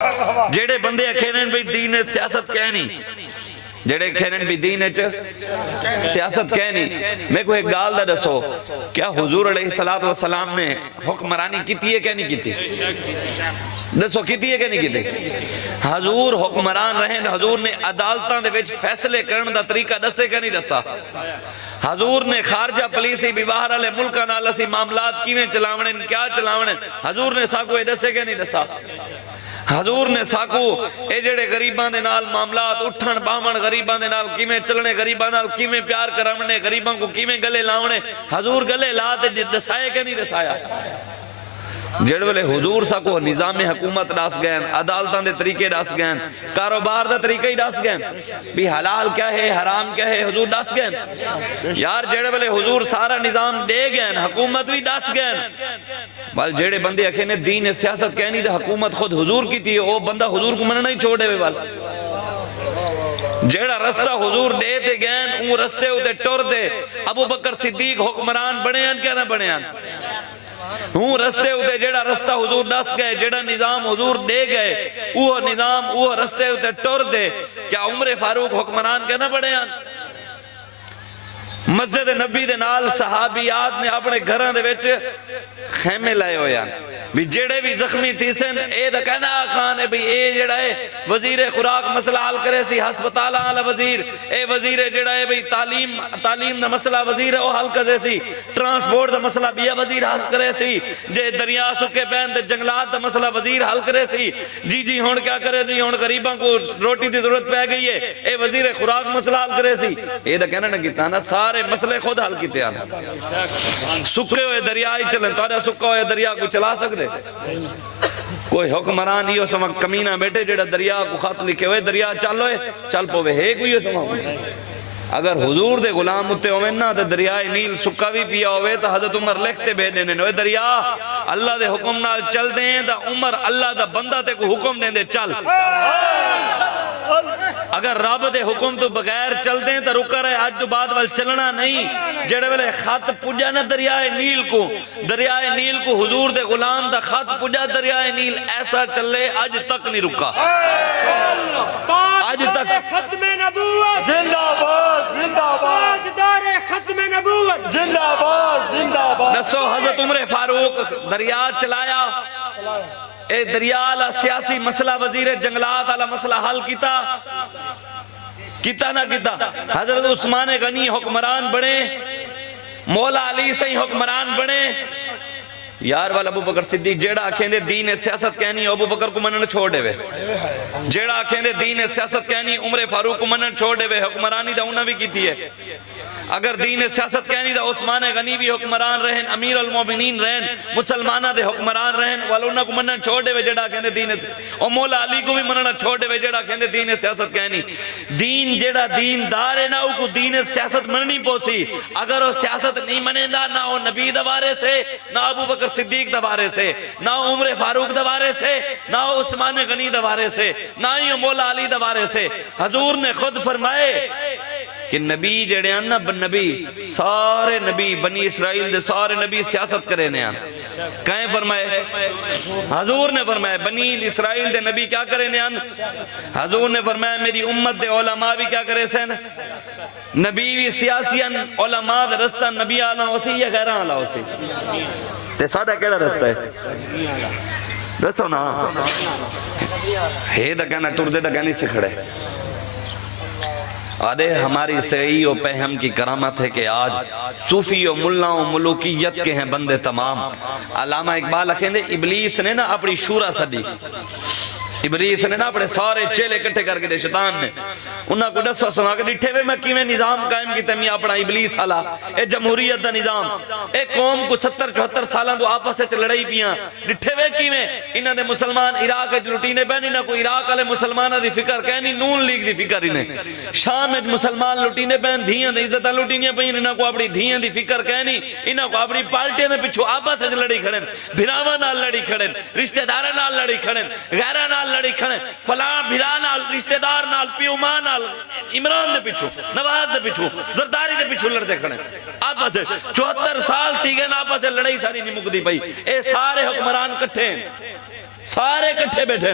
जेड़े बंदे आखे भी दीन सियासत कह नहीं, जेड़े कहने भी दीन सियासत कह नहीं, मेरे को एक गाल दा दसो, क्या हुजूर अलैहिस्सलातु वस्सलाम ने हुक्मरानी की है क्या नहीं की? दसो की है क्या नहीं की? हजूर हुक्मरान रहे, हजूर ने अदालतां दे विच फैसले करने दा तरीका दसे क्या नहीं दसा? हजूर ने खारजा पॉलिसी भी बाहर वाले मुल्कां नाल असी मामलात किवें चलावणे, क्या चलावणे, हजूर ने साकू दसे क्या नहीं दसा? हजूर ने साकू ए जेड़े गरीबां दे नाल मामलात उठण बावण, गरीबां दे नाल किवें चलने, गरीबां नाल किवें प्यार करावणे, गरीबां को किवें गले लावणे, हजूर गले ला ते दसाए के नहीं दसाया? जेड़े वेले हुजूर साकू निजाम हुकूमत दस गए, अदालतां दे तरीके दस गए, कारोबार दा तरीका ही दस गए, भी हलाल क्या है हराम क्या है, हुजूर दस गए यार। जेड़े वेले हुजूर सारा निजाम दे गए, हुकूमत भी दस गए, वाल जेड़े बंदे आखे ने दीन सियासत कहनी तो हुकूमत खुद हुजूर की थी, वो बंदा हुजूर को मनना ही छोड़ दे। वाल जेड़ा रास्ता हुजूर दे ते गए, वो रास्ते उते टुर दे। अबू बकर सिद्दीक हुक्मरान बने क्या ना बने? हूँ रस्ते उते जेड़ा रास्ता हुजूर दस गए, जेड़ा निजाम हुजूर दे गए, वो निजाम वो रस्ते उते टुर दे। क्या उमर फारूक हुक्मरान क्या ना बने? मस्जिद नबी दे नाल सहाबियात ने अपने घरों दे विच खेमे लाए हुए हैं, भी जेड़े भी जख्मी थी सन ए दा कहना खान है भी ए जेड़ा है वजीर खुराक मसला हल करे सी, हस्पताल वाला वजीर, ए वजीर जेड़ा है भाई तालीम दा मसला वजीर है वो हल करे सी, ट्रांसपोर्ट दा मसला बिया वजीर हल करे सी, जे दरिया सुके पैन ते जंगलात दा मसला वजीर हल करे सी। जी जी हुण क्या करे जी, हुण गरीबां को रोटी दी जरूरत पै गई है, ए वजीर खुराक मसला हल करे सी। ए दा कहना ना कीता ना, सारे मसले खुद हल कीते हैं। सुके हुए दरिया ही चलन, तारा सुका हुआ दरिया को चला सकते? कोई हुक्मरान यो समा कमीना बैठे जेड़ा दरिया को खत लिखे हुए दरिया चल पवे है कोई समा? अगर हुजूर दे गुलाम उत्ते होवे ना तो दरिया नील सुक्का भी पिया होवे तो हजरत उमर लिखते भेजने ने, दरिया अल्लाह दे हुक्म नाल चल दे तो उमर अल्लाह दा बंदा ते को हुक्म देंदे चल, अगर रब दे हुक्म तो बगैर चल दे तो रुका रहे, आज तो बाद वाल चलना नहीं। जेड़े वेले खत पुजा ना दरियाए नील को हुजूर दे गुलाम दा खत पुजा दरियाए नील, ऐसा चले आज तक नहीं रुका, आज तक। खत्मे नबूवत जिंदाबाद जिंदाबाद, ताजदारे खत्मे नबूवत जिंदाबाद जिंदाबाद। दसो हजरत उमर फारूक दरिया चलाया, ए दरिया वाला सियासी मसला वजीर जंगलात वाला मसला हल किता ना किता? हजरत उस्मान गनी हुक्मरान बने, मौला अली सही हुक्मरान बने यार। वाल अबू बकर सिद्दीक जेड़ा आखेंदे दीन सियासत कहनी अबू बकर को मनन छोड़ देवे, जेड़ा आखेंदे दीन सियासत कहनी उमर फारूक को मनन छोड़ देवे, हुक्मरानी दा उन्हां भी कीती है। अगर दीन सियासत कहनी तो उस्मान गनी भी हुक्मरान रहन, अमीर अल मोमिनीन रहन, मुसलमाना दे हुक्मरान रहन, वाल उन्हां को मनन छोड़ देवे जेड़ा कहंदे दीन, और मौला अली को भी मनना छोड़ देवे जेड़ा कहंदे दीन सियासत कहनी। दीन जेड़ा दीनदार है ना वो दीन सियासत मननी पोसी, अगर वो सियासत नहीं मनेदा ना वो नबी दवारे से, ना अबू बकर सिद्दीक दवारे से, ना उमर फारूक दवारे से, ना उस्मान गनी दवारे से, ना ही मौला अली दवारे से। हजूर ने खुद फरमाए कि नबी जेड़े ना नबी सारे नबी बनी इसराइल दे सारे नबी सियासत करे ने, कहे फरमाए? हजूर ने फरमाया बनी इसराइल दे नबी क्या करे ने? हजूर ने फरमाया मेरी उम्मत दे उलमा भी क्या करे सन? नबी भी सियासियन, उलमा दा रास्ता नबी आला होसी या गैर आला होसी? ते साडा केड़ा रास्ता है दसो ना? हे दा कहना टुरदे दा कहनी से खड़े आदे हमारी सही और पहम की करामत है कि आज सूफी और मुल्लाओं मुलूकियत के हैं बंदे तमाम। अल्लामा इकबाल कहते इबलीस ने ना अपनी शूरा सदी, इबलीस ने ना अपने सारे चेले इकट्ठे करके दे शैतान ने उन्हां को दसा सुना के डिठे वे मैं किवें निजाम कायम कीता, मैं अपना इबलीस वाला ए जमहूरियत दा निजाम, ए कौम को 70-74 सालां तो आपस विच लड़ाई पियां, डिठे वे किवें इन्हां दे मुसलमान इराक विच लुटींदे पैन, इन्हां को इराक वाले मुसलमानां दी फिकर कहनी, नून लीग दी फिकर ही नहीं, शाम विच मुसलमान लुटींदे पैन, धीआं दी इज्जतां लुटींदियां पईयां, इन्हां को अपनी धीआं दी फिकर कहनी, इन्हां को अपनी पार्टियां दे पिछों आपस विच लड़ी खड़े, भिरावां नाल लड़ी खड़े, रिश्तेदारां नाल लड़ी खड़े, गैरां नाल लड़ी खड़े, फलां भिरा नाल, रिश्तेदार नाल, पियो मां नाल, इमरान दे पिछू, नवाज दे पिछू, जरदारी दे पिछू लड़ते खड़े आपस 74 साल थी गए आपस लड़ाई सारी नहीं मुकदी पई। ए सारे हुक्मरान कट्ठे, सारे कट्ठे बैठे।